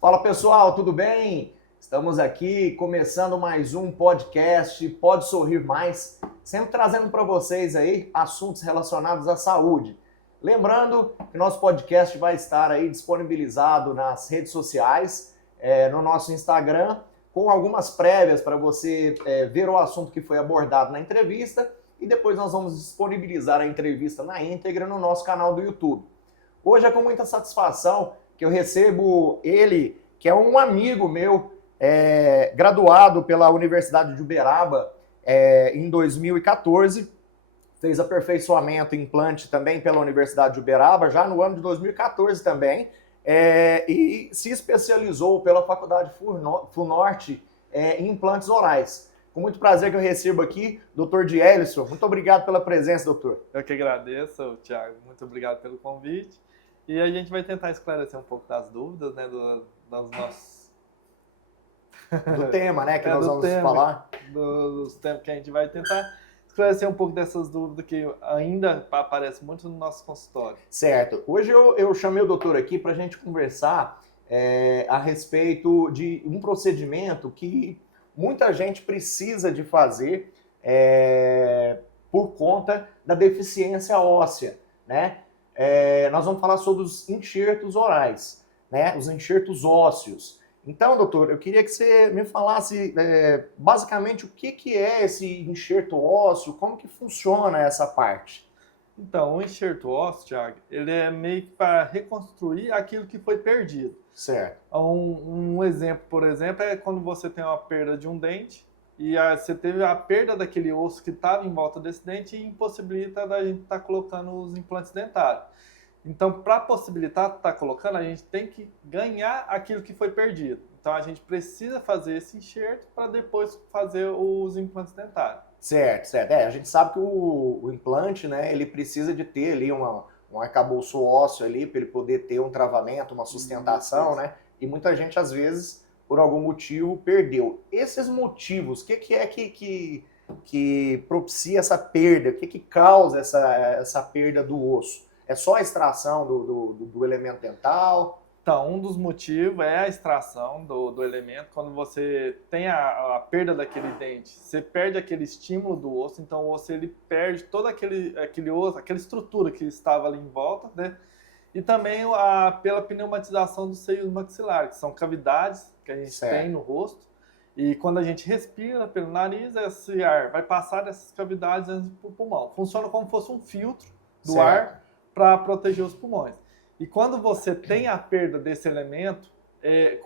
Fala pessoal, tudo bem? Estamos aqui começando mais um podcast Pode Sorrir Mais, sempre trazendo para vocês aí assuntos relacionados à saúde. Lembrando que nosso podcast vai estar aí disponibilizado nas redes sociais, no nosso Instagram, com algumas prévias para você ver o assunto que foi abordado na entrevista e depois nós vamos disponibilizar a entrevista na íntegra no nosso canal do YouTube. Hoje é com muita satisfação que eu recebo ele, que é um amigo meu, graduado pela Universidade de Uberaba em 2014, fez aperfeiçoamento em implante também pela Universidade de Uberaba, já no ano de 2014 também, e se especializou pela Faculdade FUNORTE em implantes orais. Com muito prazer que eu recebo aqui, Dr. Dielison. Muito obrigado pela presença, doutor. Eu que agradeço, Thiago. Muito obrigado pelo convite. E a gente vai tentar esclarecer um pouco das dúvidas, né, dos nossos... Do tema, né, que nós vamos falar. Dos temas que a gente vai tentar esclarecer um pouco dessas dúvidas que ainda aparecem muito no nosso consultório. Certo. Hoje eu chamei o doutor aqui para a gente conversar a respeito de um procedimento que muita gente precisa de fazer por conta da deficiência óssea, né? Nós vamos falar sobre os enxertos orais, né? Os enxertos ósseos. Então, doutor, eu queria que você me falasse basicamente o que é esse enxerto ósseo, como que funciona essa parte. Então, o enxerto ósseo, Thiago, ele é meio que para reconstruir aquilo que foi perdido. Certo. Um exemplo, por exemplo, é quando você tem uma perda de um dente e você teve a perda daquele osso que estava em volta desse dente e impossibilita da gente estar colocando os implantes dentários. Então, para possibilitar estar colocando, a gente tem que ganhar aquilo que foi perdido. Então, a gente precisa fazer esse enxerto para depois fazer os implantes dentários. Certo, certo. A gente sabe que o implante, né, ele precisa de ter ali um arcabouço ósseo ali para ele poder ter um travamento, uma sustentação, né? E muita gente, às vezes, por algum motivo, perdeu. Esses motivos, o que é que propicia essa perda? O que causa essa perda do osso? É só a extração do elemento dental? Então, um dos motivos é a extração do elemento. Quando você tem a perda daquele dente, você perde aquele estímulo do osso, então o osso ele perde todo aquele osso, aquela estrutura que estava ali em volta, né? E também pela pneumatização dos seios maxilares, que são cavidades que a gente tem no rosto. E quando a gente respira pelo nariz, esse ar vai passar dessas cavidades antes para o pulmão. Funciona como se fosse um filtro do ar para proteger os pulmões. E quando você tem a perda desse elemento,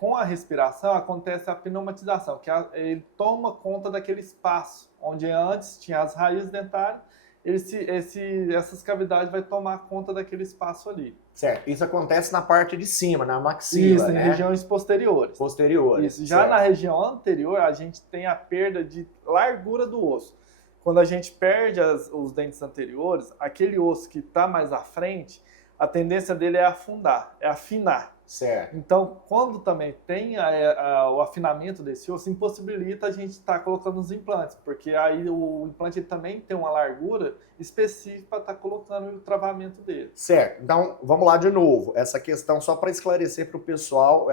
com a respiração acontece a pneumatização, que ele toma conta daquele espaço onde antes tinha as raízes dentárias, essas cavidades vai tomar conta daquele espaço ali. Certo. Isso acontece na parte de cima, na maxila, isso, né? Em regiões posteriores. Posteriores. Isso. Já na região anterior, a gente tem a perda de largura do osso. Quando a gente perde os dentes anteriores, aquele osso que está mais à frente, a tendência dele é afundar, é afinar. Certo. Então, quando também tem o afinamento desse osso, impossibilita a gente estar colocando os implantes, porque aí o implante ele também tem uma largura específica para estar colocando o travamento dele. Certo. Então, vamos lá de novo. Essa questão só para esclarecer para o pessoal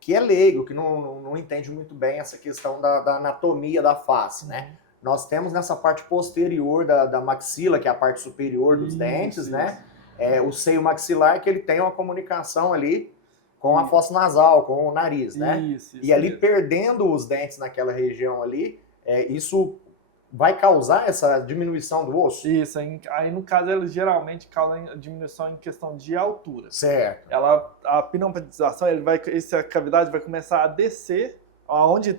que é leigo, que não entende muito bem essa questão da anatomia da face, né? Nós temos nessa parte posterior da maxila, que é a parte superior dos dentes, né? O seio maxilar, que ele tem uma comunicação ali com a fossa nasal, com o nariz, né? Isso e ali mesmo. perdendo os dentes naquela região ali, isso vai causar essa diminuição do osso? Isso, aí no caso ele geralmente causa diminuição em questão de altura. Certo. A pneumatização, essa cavidade vai começar a descer, onde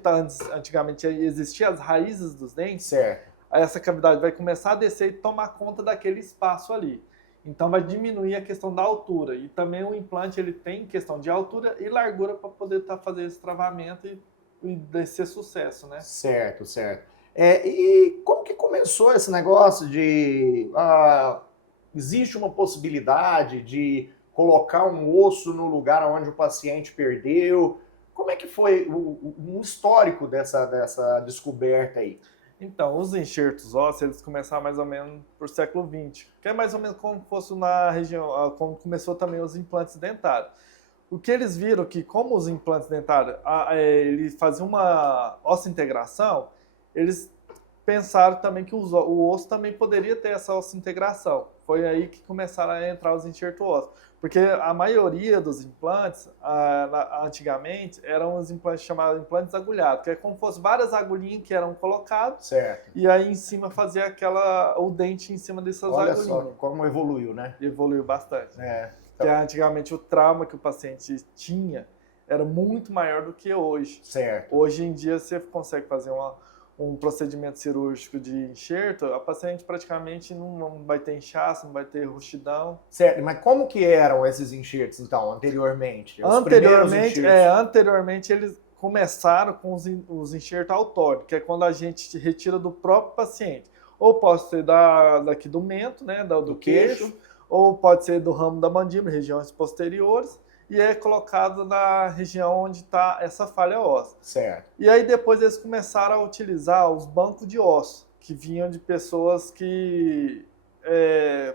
antigamente existiam as raízes dos dentes. Certo. Essa cavidade vai começar a descer e tomar conta daquele espaço ali. Então vai diminuir a questão da altura. E também o implante ele tem questão de altura e largura para poder fazer esse travamento e ser sucesso, né? Certo, certo. E como que começou esse negócio de... existe uma possibilidade de colocar um osso no lugar onde o paciente perdeu? Como é que foi um histórico dessa descoberta aí? Então, os enxertos ósseos, eles começaram mais ou menos por século XX, que é mais ou menos como fosse na região, como começou também os implantes dentários. O que eles viram que, como os implantes dentários eles faziam uma osseointegração, eles pensaram também que o osso também poderia ter essa osseointegração. Foi aí que começaram a entrar os enxertos ósseos. Porque a maioria dos implantes, antigamente, eram os implantes chamados implantes agulhados, que é como se fossem várias agulhinhas que eram colocadas, Certo. e aí em cima fazia o dente em cima dessas Olha agulhinhas. só como evoluiu, né? Evoluiu bastante. É. Porque antigamente o trauma que o paciente tinha era muito maior do que hoje. Certo. Hoje em dia você consegue fazer um procedimento cirúrgico de enxerto, a paciente praticamente não vai ter inchaço, não vai ter rostidão. Certo, mas como que eram esses enxertos, então, anteriormente? Anteriormente eles começaram com os enxertos autógenos, que é quando a gente retira do próprio paciente. Ou pode ser daqui do mento, né, do queixo, ou pode ser do ramo da mandíbula, regiões posteriores, e é colocado na região onde está essa falha óssea. Certo. E aí depois eles começaram a utilizar os bancos de ossos, que vinham de pessoas que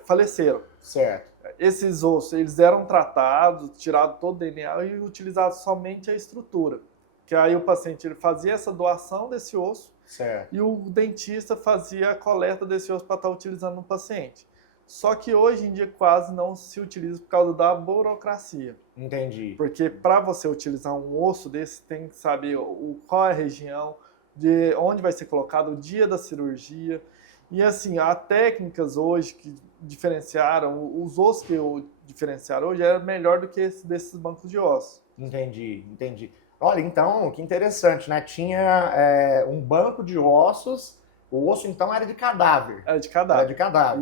faleceram. Certo. Esses ossos, eles eram tratados, tirado todo o DNA e utilizados somente a estrutura. Que aí o paciente ele fazia essa doação desse osso, certo, e o dentista fazia a coleta desse osso para estar utilizando no paciente. Só que hoje em dia quase não se utiliza por causa da burocracia. Entendi. Porque para você utilizar um osso desse, tem que saber qual é a região, de onde vai ser colocado, o dia da cirurgia. E assim, há técnicas hoje que diferenciaram, os ossos que diferenciaram hoje é melhor do que desses bancos de ossos. Entendi. Olha, então, que interessante, né? Tinha um banco de ossos. O osso, então, era de cadáver. Era de cadáver.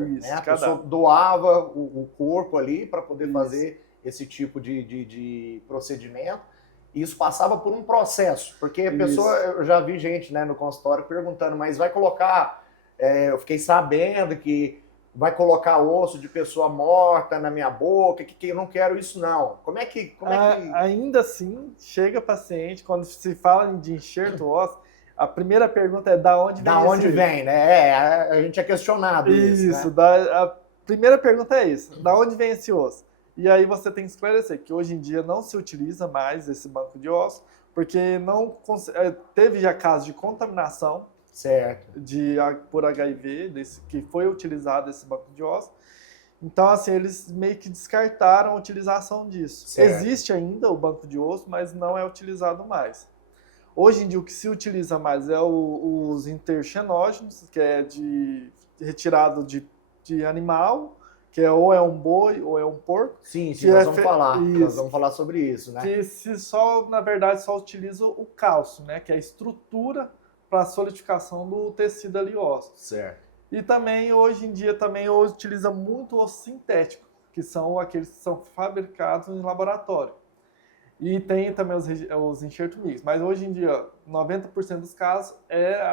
Isso, né? A pessoa doava o corpo ali para poder fazer esse tipo de procedimento. E isso passava por um processo. Porque a pessoa, eu já vi gente, né, no consultório perguntando, mas vai colocar... eu fiquei sabendo que vai colocar osso de pessoa morta na minha boca, que eu não quero isso não. Como é que... Ainda assim, chega paciente, quando se fala de enxerto ósseo, a primeira pergunta é da onde vem Da onde vem, né? A gente é questionado isso, né? A primeira pergunta é isso, da onde vem esse osso? E aí você tem que esclarecer que hoje em dia não se utiliza mais esse banco de ossos, porque teve já casos de contaminação certo, por HIV, que foi utilizado esse banco de ossos. Então, assim, eles meio que descartaram a utilização disso. Certo. Existe ainda o banco de osso, mas não é utilizado mais. Hoje em dia, o que se utiliza mais é os interxenógenos, que é retirado de animal, que ou é um boi ou é um porco. Sim, nós vamos falar. Nós vamos falar sobre isso, né? Que na verdade, só utiliza o cálcio, né? Que é a estrutura para a solidificação do tecido ali ósseo. Certo. E também, hoje em dia, utiliza muito osso sintético, que são aqueles que são fabricados em laboratório. E tem também os enxertos mixtos. Mas hoje em dia, 90% dos casos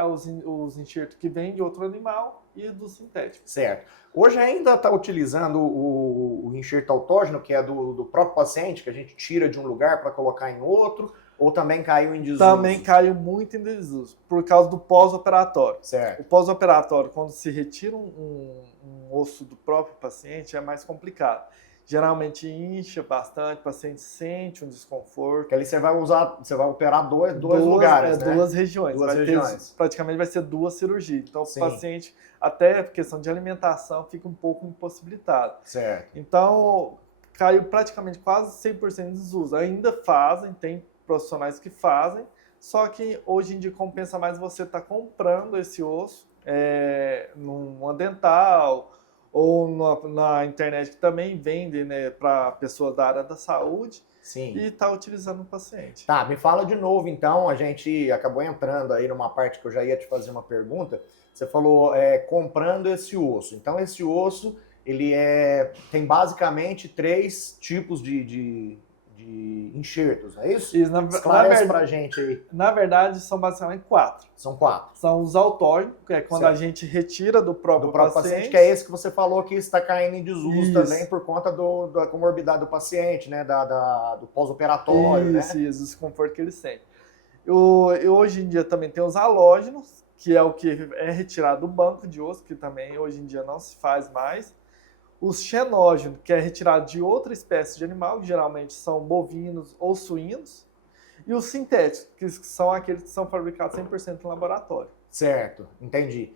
os enxertos que vêm de outro animal e do sintético. Certo. Hoje ainda está utilizando o enxerto autógeno, que é do próprio paciente, que a gente tira de um lugar para colocar em outro, ou também caiu em desuso? Também caiu muito em desuso, por causa do pós-operatório. Certo. O pós-operatório, quando se retira um osso do próprio paciente, é mais complicado. Geralmente incha bastante, o paciente sente um desconforto. Porque ali você vai operar dois lugares, né? Duas regiões. Praticamente vai ser 2 cirurgias. Então, o paciente, até por questão de alimentação, fica um pouco impossibilitado. Certo. Então, caiu praticamente quase 100% de desuso. Ainda fazem, tem profissionais que fazem, só que hoje em dia compensa mais você estar comprando esse osso numa dental, ou na internet, que também vende, né, para pessoas da área da saúde. Sim. E está utilizando o paciente. Tá, me fala de novo então, a gente acabou entrando aí numa parte que eu já ia te fazer uma pergunta. Você falou comprando esse osso. Então esse osso, ele tem basicamente 3 tipos de enxertos, não é isso? Esclarece pra gente aí. Na verdade, são basicamente 4. São 4. São os autógenos, que é quando a gente retira do próprio paciente. Que é esse que você falou que está caindo em desuso também por conta da comorbidade do paciente, né? Do pós-operatório, né? Isso, o desconforto que ele sente. Hoje em dia também tem os halógenos, que é o que é retirado do banco de osso, que também hoje em dia não se faz mais. Os xenógenos, que é retirado de outra espécie de animal, que geralmente são bovinos ou suínos, e os sintéticos, que são aqueles que são fabricados 100% em laboratório. Certo, entendi.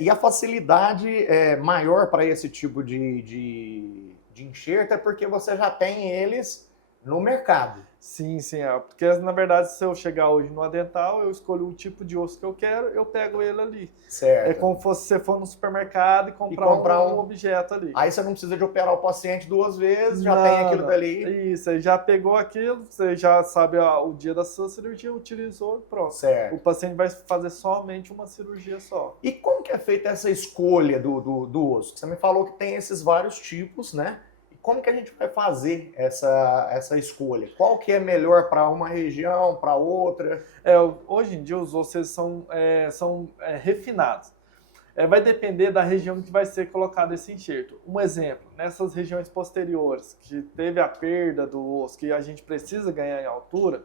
E a facilidade maior para esse tipo de enxerto é porque você já tem eles no mercado. Sim, sim. Porque, na verdade, se eu chegar hoje no Adental, eu escolho o tipo de osso que eu quero, eu pego ele ali. Certo. É como se você for no supermercado e comprar um objeto ali. Aí você não precisa de operar o paciente 2 vezes, já tem aquilo dali. Isso, aí já pegou aquilo, você já sabe o dia da sua cirurgia, utilizou e pronto. Certo. O paciente vai fazer somente uma cirurgia só. E como que é feita essa escolha do osso? Você me falou que tem esses vários tipos, né? Como que a gente vai fazer essa escolha? Qual que é melhor para uma região, para outra? Hoje em dia os ossos são refinados. Vai depender da região que vai ser colocado esse enxerto. Um exemplo, nessas regiões posteriores, que teve a perda do osso, que a gente precisa ganhar em altura,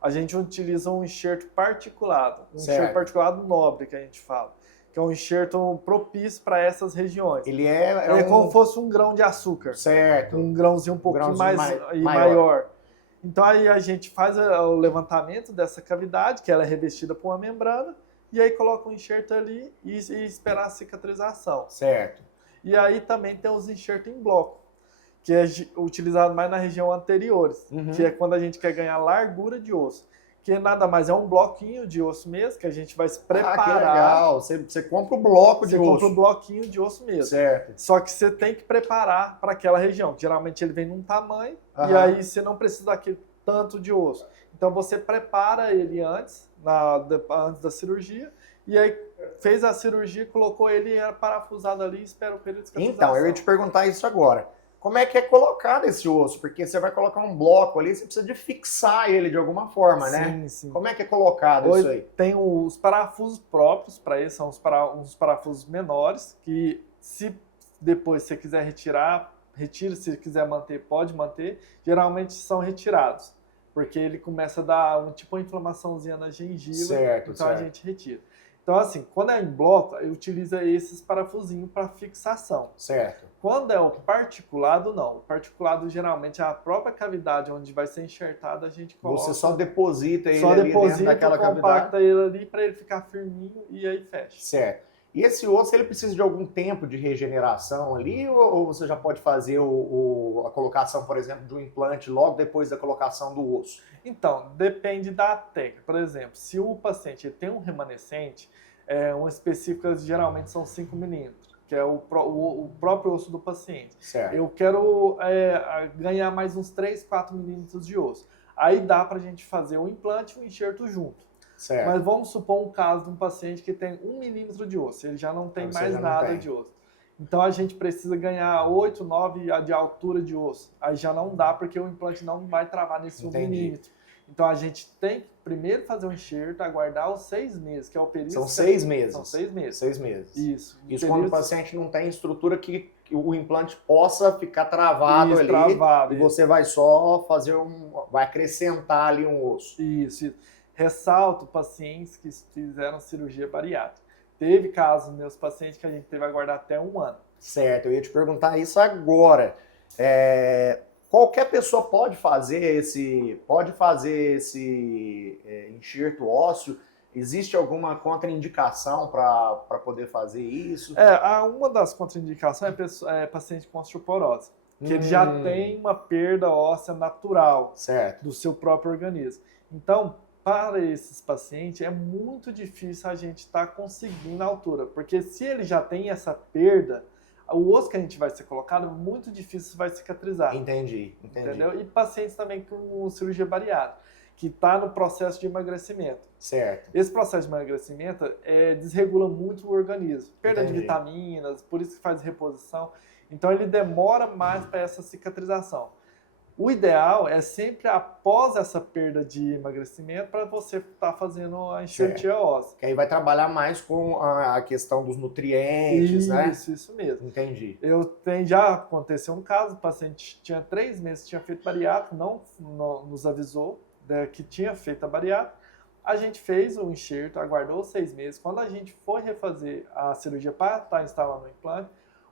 a gente utiliza um enxerto particulado. Enxerto particulado nobre, que a gente fala. Que é um enxerto propício para essas regiões. Ele como se fosse um grão de açúcar. Certo. Um grãozinho um pouquinho maior. Então aí a gente faz o levantamento dessa cavidade, que ela é revestida por uma membrana, e aí coloca um enxerto ali e esperar a cicatrização. Certo. E aí também tem os enxertos em bloco, que é utilizado mais na região anteriores, que é quando a gente quer ganhar largura de osso. Que nada mais é um bloquinho de osso mesmo, que a gente vai se preparar. Que legal. Você compra o bloco de osso. Você compra o bloquinho de osso mesmo. Certo. Só que você tem que preparar para aquela região. Geralmente ele vem num tamanho, e aí você não precisa daquele tanto de osso. Então você prepara ele antes da cirurgia, e aí fez a cirurgia, colocou ele parafusado ali e espera o período de cicatrização. Então, eu ia te perguntar isso agora. Como é que é colocado esse osso? Porque você vai colocar um bloco ali, você precisa de fixar ele de alguma forma, né? Sim. Como é que é colocado isso aí? Tem os parafusos próprios para isso, são uns parafusos menores, que se depois você quiser retirar, retira, se quiser manter, pode manter. Geralmente são retirados, porque ele começa a dar uma inflamaçãozinha na gengiva, certo. A gente retira. Então, assim, quando é em bloco, eu utilizo esses parafusinhos para fixação. Certo. Quando é o particulado, não. O particulado, geralmente, é a própria cavidade onde vai ser enxertado, a gente coloca... Você só deposita ele ali dentro daquela cavidade? Compacta ele ali para ele ficar firminho e aí fecha. Certo. E esse osso, ele precisa de algum tempo de regeneração ali, ou você já pode fazer a colocação, por exemplo, de um implante logo depois da colocação do osso? Então, depende da técnica. Por exemplo, se o paciente tem um remanescente, uma específica geralmente são 5 milímetros, que é o próprio osso do paciente. Certo. Eu quero ganhar mais uns 3, 4 milímetros de osso. Aí dá para a gente fazer um implante e um enxerto junto. Certo. Mas vamos supor um caso de um paciente que tem 1 milímetro de osso, ele já não tem mais nada de osso. Então a gente precisa ganhar 8, 9 de altura de osso. Aí já não dá porque o implante não vai travar nesse 1 milímetro. Então a gente tem que primeiro fazer um enxerto, aguardar os 6 meses, que é o período... São 6 meses? São 6 meses. 6 meses. Isso. Isso quando o paciente não tem estrutura que o implante possa ficar travado ali. Travado. E você vai só fazer vai acrescentar ali um osso. Isso. Ressalto pacientes que fizeram cirurgia bariátrica. Teve casos meus pacientes que a gente teve que aguardar até 1 ano. Certo, eu ia te perguntar isso agora. Qualquer pessoa pode fazer esse enxerto ósseo? Existe alguma contraindicação para poder fazer isso? Uma das contraindicações é paciente com osteoporose, que ele já tem uma perda óssea natural do seu próprio organismo. Então, para esses pacientes, é muito difícil a gente estar conseguindo a altura, porque se ele já tem essa perda, o osso que a gente vai ser colocado, muito difícil vai cicatrizar. Entendi. Entendeu? E pacientes também com cirurgia bariátrica, que está no processo de emagrecimento. Certo. Esse processo de emagrecimento desregula muito o organismo. Perda de vitaminas, por isso que faz reposição. Então ele demora mais para essa cicatrização. O ideal é sempre após essa perda de emagrecimento para você estar fazendo a enxertia óssea. Que aí vai trabalhar mais com a questão dos nutrientes, né? Isso mesmo. Entendi. Já aconteceu um caso, o paciente tinha 3 meses, tinha feito bariátrica, não nos avisou que tinha feito a bariátrica. A gente fez o enxerto, aguardou 6 meses. Quando a gente foi refazer a cirurgia para estar instalando o implante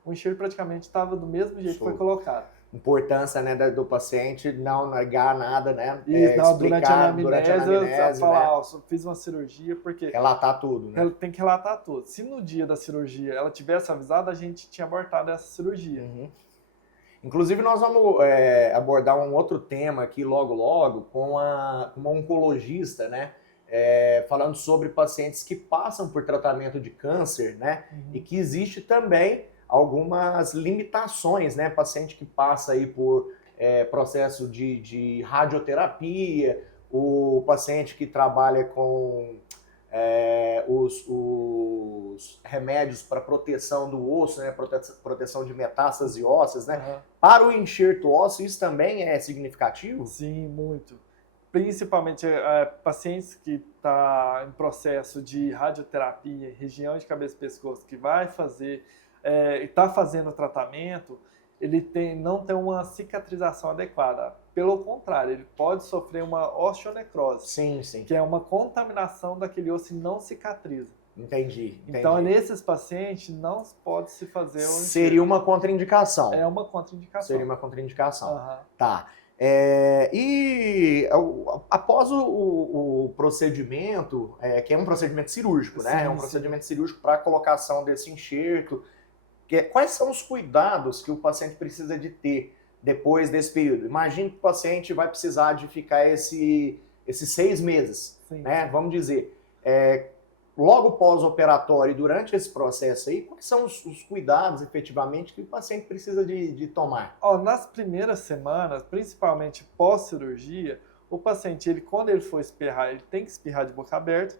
o enxerto praticamente estava do mesmo jeito que foi colocado. Importância, né, do paciente não negar nada, né? Isso, não, durante a durante anamnese, falar, né? ó, fiz uma cirurgia, porque... Relatar tudo, né? Ela tem que relatar tudo. Se no dia da cirurgia ela tivesse avisado, a gente tinha abortado essa cirurgia. Uhum. Inclusive, nós vamos abordar um outro tema aqui logo com uma oncologista, né? Falando sobre pacientes que passam por tratamento de câncer, né? E que existe também algumas limitações, né? Paciente que passa aí por processo de radioterapia, o paciente que trabalha com os remédios para proteção do osso, né? Proteção de metástase ósseas, né? Uhum. Para o enxerto ósseo, isso também é significativo? Sim, muito. Principalmente pacientes que estão em processo de radioterapia, região de cabeça e pescoço, que vai fazer, está fazendo o tratamento, ele não tem uma cicatrização adequada. Pelo contrário, ele pode sofrer uma osteonecrose, Sim. que é uma contaminação daquele osso e não cicatriza. Entendi. Então, nesses pacientes, não pode se fazer o enxerto. Seria uma contraindicação. É uma contraindicação. Seria uma contraindicação. Uhum. Tá. E após o procedimento, que é um procedimento cirúrgico, né? É um procedimento cirúrgico para a colocação desse enxerto. Quais são os cuidados que o paciente precisa de ter depois desse período? Imagine que o paciente vai precisar de ficar esses 6 meses, né? Vamos dizer, logo pós-operatório e durante esse processo aí, quais são os cuidados efetivamente que o paciente precisa de tomar? Nas primeiras semanas, principalmente pós-cirurgia, o paciente, quando ele for espirrar, ele tem que espirrar de boca aberta,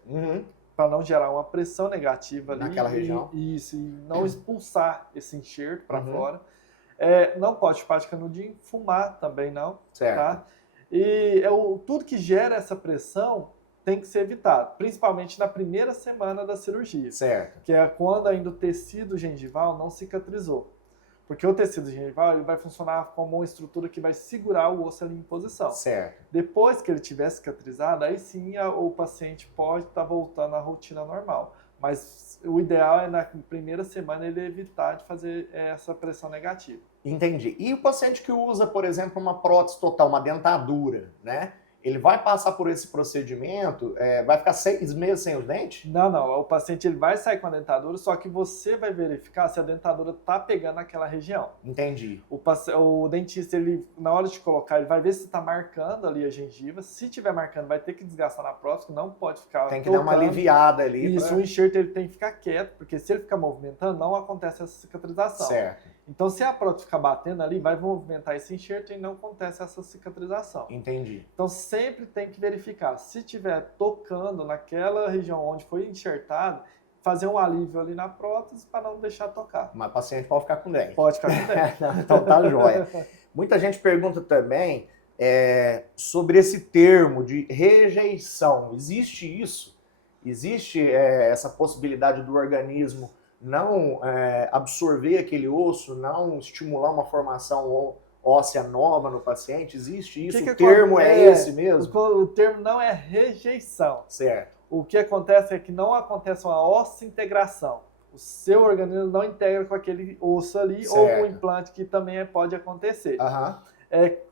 para não gerar uma pressão negativa ali. Naquela região. Isso, e não expulsar esse enxerto para fora. Não pode chupar de canudinho, fumar também não. Certo. Tá? E tudo que gera essa pressão tem que ser evitado, principalmente na primeira semana da cirurgia. Certo. Que é quando ainda o tecido gengival não cicatrizou. Porque o tecido gengival ele vai funcionar como uma estrutura que vai segurar o osso ali em posição. Certo. Depois que ele tiver cicatrizado, aí sim o paciente pode estar voltando à rotina normal. Mas o ideal é na primeira semana ele evitar de fazer essa pressão negativa. Entendi. E o paciente que usa, por exemplo, uma prótese total, uma dentadura, né? Ele vai passar por esse procedimento, vai ficar 6 meses sem os dentes? Não. O paciente ele vai sair com a dentadura, só que você vai verificar se a dentadura está pegando naquela região. Entendi. O dentista, na hora de colocar, ele vai ver se está marcando ali a gengiva. Se estiver marcando, vai ter que desgastar na prótese, não pode ficar Tem que dar uma aliviada ali. Isso, o enxerto ele tem que ficar quieto, porque se ele ficar movimentando, não acontece essa cicatrização. Certo. Então, se a prótese ficar batendo ali, vai movimentar esse enxerto e não acontece essa cicatrização. Entendi. Então, sempre tem que verificar. Se estiver tocando naquela região onde foi enxertado, fazer um alívio ali na prótese para não deixar tocar. Mas o paciente pode ficar com dente. Pode ficar com dente. Então tá joia. Muita gente pergunta também sobre esse termo de rejeição. Existe isso? Existe essa possibilidade do organismo não absorver aquele osso, não estimular uma formação óssea nova no paciente? Existe isso? O termo é esse mesmo? O termo não é rejeição. Certo. O que acontece é que não acontece uma osseointegração. O seu organismo não integra com aquele osso ali, certo, ou com o implante, que também pode acontecer.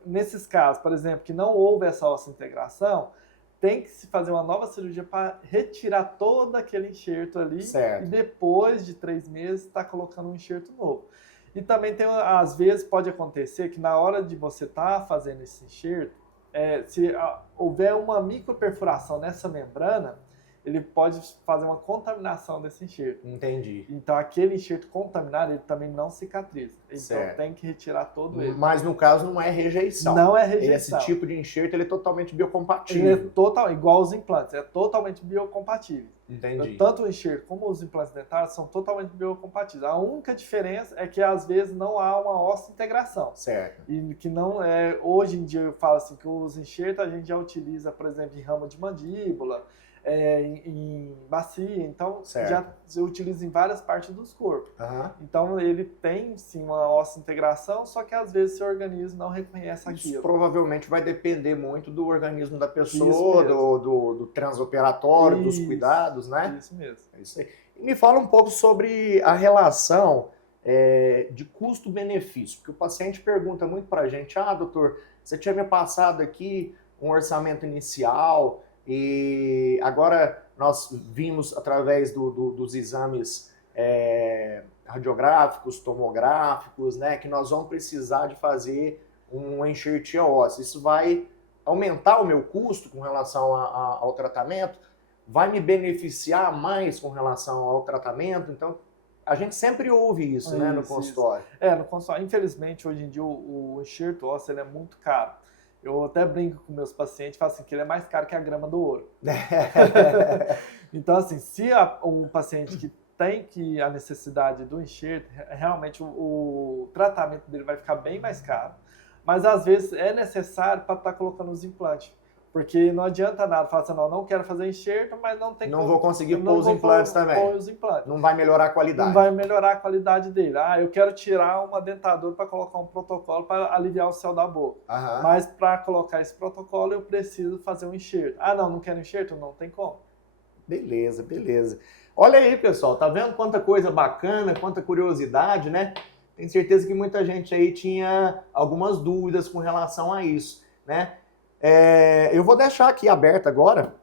Nesses casos, por exemplo, que não houve essa osseointegração, tem que se fazer uma nova cirurgia para retirar todo aquele enxerto ali, certo, e depois de 3 meses está colocando um enxerto novo. E também às vezes pode acontecer que na hora de você estar fazendo esse enxerto, se houver uma microperfuração nessa membrana, ele pode fazer uma contaminação desse enxerto. Entendi. Então, aquele enxerto contaminado, ele também não cicatriza. Então, certo, tem que retirar todo ele. Mas, no caso, não é rejeição. Não é rejeição. Esse tipo de enxerto, ele é totalmente biocompatível. Ele é igual aos implantes, é totalmente biocompatível. Entendi. Tanto o enxerto como os implantes dentários são totalmente biocompatíveis. A única diferença é que, às vezes, não há uma osseointegração. Certo. E que não hoje em dia, eu falo assim, que os enxertos a gente já utiliza, por exemplo, em ramo de mandíbula, em bacia, então certo, já se utiliza em várias partes dos corpos. Uhum. Então ele tem sim uma osseointegração, só que às vezes seu organismo não reconhece aquilo. Isso provavelmente vai depender muito do organismo da pessoa, do transoperatório, dos cuidados, né? Isso mesmo. É isso aí. E me fala um pouco sobre a relação de custo-benefício, porque o paciente pergunta muito para a gente, doutor, você tinha me passado aqui um orçamento inicial e agora nós vimos através dos exames radiográficos, tomográficos, né, que nós vamos precisar de fazer uma enxertia óssea. Isso vai aumentar o meu custo com relação ao tratamento? Vai me beneficiar mais com relação ao tratamento? Então, a gente sempre ouve isso, né, no consultório. No consultório. Infelizmente, hoje em dia, o enxerto ósseo ele é muito caro. Eu até brinco com meus pacientes e falo assim, que ele é mais caro que a grama do ouro. Então, assim, se um paciente que tem a necessidade do enxerto, realmente o tratamento dele vai ficar bem mais caro. Mas, às vezes, é necessário para estar colocando os implantes. Porque não adianta nada falar assim, não quero fazer enxerto, mas não tem vou conseguir pôr os implantes também. Não vai melhorar a qualidade. Não vai melhorar a qualidade dele. Eu quero tirar uma dentadura para colocar um protocolo para aliviar o céu da boca. Mas para colocar esse protocolo eu preciso fazer um enxerto. Não quero enxerto? Não tem como. Beleza. Olha aí, pessoal, tá vendo quanta coisa bacana, quanta curiosidade, né? Tenho certeza que muita gente aí tinha algumas dúvidas com relação a isso, né? Eu vou deixar aqui aberto agora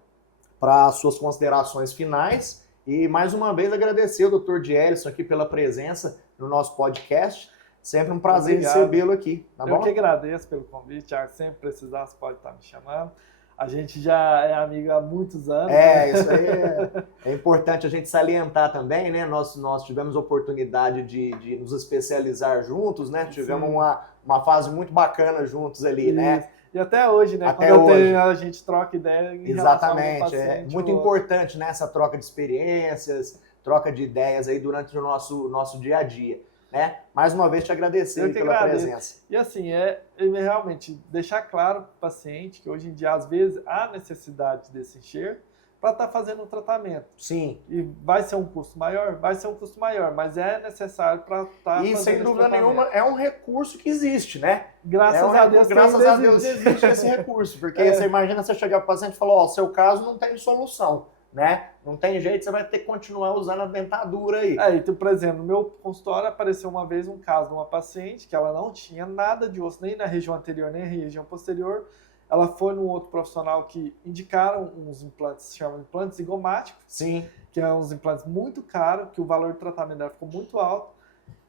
para as suas considerações finais e mais uma vez agradecer o Dr. Dielson aqui pela presença no nosso podcast. Sempre um prazer recebê-lo aqui, tá bom? Eu que agradeço pelo convite, Thiago. Sempre precisar, você pode estar me chamando. A gente já é amigo há muitos anos. Isso aí é importante a gente salientar também, né? Nós tivemos a oportunidade de nos especializar juntos, né? Tivemos uma fase muito bacana juntos ali, né? E até hoje, né? Até hoje. A gente troca ideia em Exatamente, relação ao paciente, muito importante, né? Essa troca de experiências, troca de ideias aí durante o nosso dia a dia, né? Mais uma vez te agradecer pela presença. E assim, realmente deixar claro para o paciente que hoje em dia, às vezes, há necessidade desse enxerto para estar fazendo um tratamento. Sim. E vai ser um custo maior? Vai ser um custo maior, mas é necessário para estar fazendo esse tratamento. E sem dúvida nenhuma é um recurso que existe, né? Graças a Deus existe esse recurso, porque você imagina você chegar para o paciente e falar, seu caso não tem solução, né? Não tem jeito, você vai ter que continuar usando a dentadura aí. Então, por exemplo, no meu consultório apareceu uma vez um caso de uma paciente que ela não tinha nada de osso, nem na região anterior, nem na região posterior. Ela foi num outro profissional que indicaram uns implantes, se chamam implantes zigomáticos. Sim. Que são uns implantes muito caros, que o valor do tratamento dela ficou muito alto.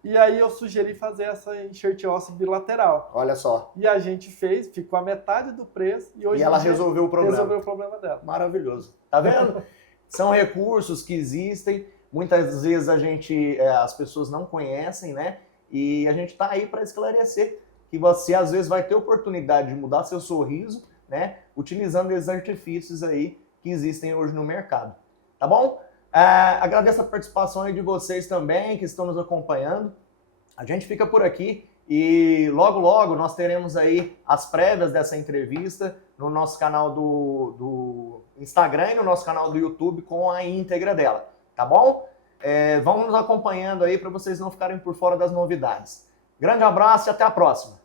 E aí eu sugeri fazer essa enxerto ósseo bilateral. Olha só. E a gente fez, ficou a metade do preço. E ela resolveu o problema. Resolveu o problema dela. Maravilhoso. Tá vendo? São recursos que existem. Muitas vezes as pessoas não conhecem, né? E a gente está aí para esclarecer que você às vezes vai ter oportunidade de mudar seu sorriso, né? Utilizando esses artifícios aí que existem hoje no mercado. Tá bom? Agradeço a participação aí de vocês também que estão nos acompanhando. A gente fica por aqui e logo nós teremos aí as prévias dessa entrevista no nosso canal do Instagram e no nosso canal do YouTube com a íntegra dela, tá bom? Vão nos acompanhando aí para vocês não ficarem por fora das novidades. Grande abraço e até a próxima!